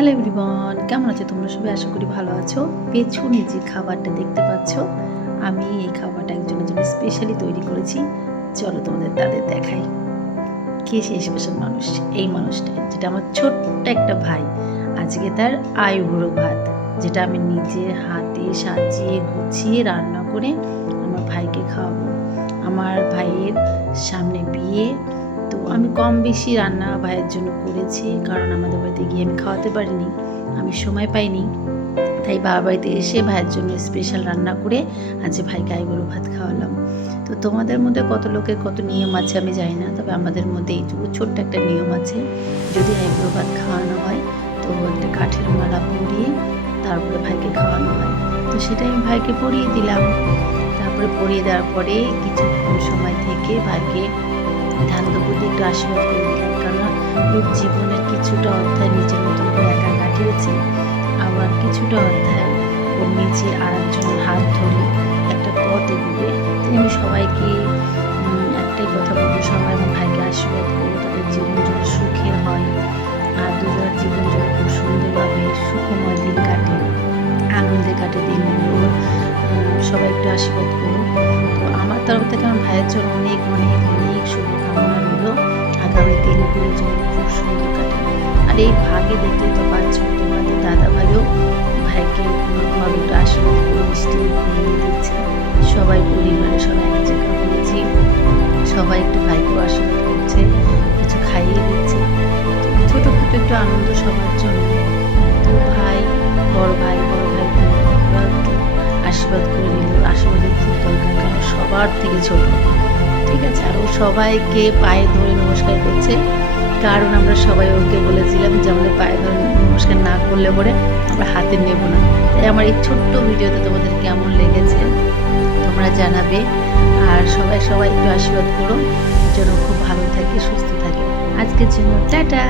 Hello everyone, কেমন আছো তোমরা সবাই? আশা করি ভালো আছো। পেছনে যে খাবারটা দেখতে পাচ্ছ, আমি এই খাবারটা একজনের জন্য স্পেশালি তৈরি করেছি। চলো তোমাদের তাদের দেখাই। কে সেই স্পেশাল মানুষ? এই মানুষটা, যেটা আমার ছোট্ট একটা ভাই। আজকে তার আইবুড়ো ভাত, যেটা আমি নিজে হাতে সাজিয়ে গুছিয়ে রান্না করে আমার ভাইকে খাওয়াবো। আমার ভাইয়ের সামনে বিয়ে, তো আমি কম বেশি রান্না ভাইয়ের জন্য করেছি, কারণ আমাদের বাড়িতে গিয়ে আমি খাওয়াতে পারিনি, আমি সময় পাইনি। তাই বাবার বাড়িতে এসে ভাইয়ের জন্য স্পেশাল রান্না করে আজ ভাইকে আইবুড়ো ভাত খাওয়ালাম। তো তোমাদের মধ্যে কত লোকের কত নিয়ম আছে আমি জানি না, তবে আমাদের মধ্যে এইটুকু ছোট্ট একটা নিয়ম আছে। যদি আইবুড়ো ভাত খাওয়ানো হয় তো একটা কাঠের মালা পরিয়ে তারপরে ভাইকে খাওয়ানো হয়। তো সেটাই আমি ভাইকে পরিয়ে দিলাম। তারপরে পরিয়ে দেওয়ার পরে কিছুক্ষণ সময় থেকে ভাইকে ধান দুপুর দিয়ে একটু আশীর্বাদ করে দিলাম, কারণ ওর জীবনের কিছুটা অধ্যায় নিজের মতন করে একা কাটিয়েছে, আবার কিছুটা অধ্যায় ওর নিজের আর একজনের হাত ধরে একটা পথ এগোবে। তাই আমি সবাইকে একটাই কথা বলবো, সবাই আমার ভাইকে আশীর্বাদ করবো, তাদের জীবন যেন সুখের হয়, আর দুজনের জীবন যেন খুব সুন্দরভাবে সুখময় দিন কাটে, আনন্দে কাটে দিনগুলো। সবাই একটু আশীর্বাদ করুন। তো আমার তরফ থেকে আমার ভাইয়ের জন্য অনেক অনেক অনেক শুভকামনা রইল। আগামী দিনগুলো যেন খুব সুন্দর কাটে। আর এই ভাগে দেখতে তো পাচ্ছ, তোমাদের দাদা ভাইও ভাইকে কোনোভাবে একটু আশীর্বাদ করে মিষ্টি খাইয়ে দিচ্ছে। সবাই পরিবারে সবাই এক জায়গায় বলেছি, সবাই একটু ভাইকেও আশীর্বাদ করছে, কিছু খাইয়ে দিচ্ছে। ছোটোখাটো একটু আনন্দ সবার জন্য। তো বড় ভাই ওরা একটু আশীর্বাদ করে নিল। আশীর্বাদের খুব দরকার, কারণ সবার থেকে ছোট, ঠিক আছে। আর ও সবাইকে পায়ে ধরে নমস্কার করছে, কারণ আমরা সবাই ওকে বলেছিলাম যে আমাদের পায়ে ধরে নমস্কার না করলে পরে আমরা হাতে নেব না। তাই আমার এই ছোট্ট ভিডিওতে তোমাদের কেমন লেগেছে তোমরা জানাবে। আর সবাই একটু আশীর্বাদ করো যেন খুব ভালো থাকে, সুস্থ থাকে। আজকের জন্য টাটা।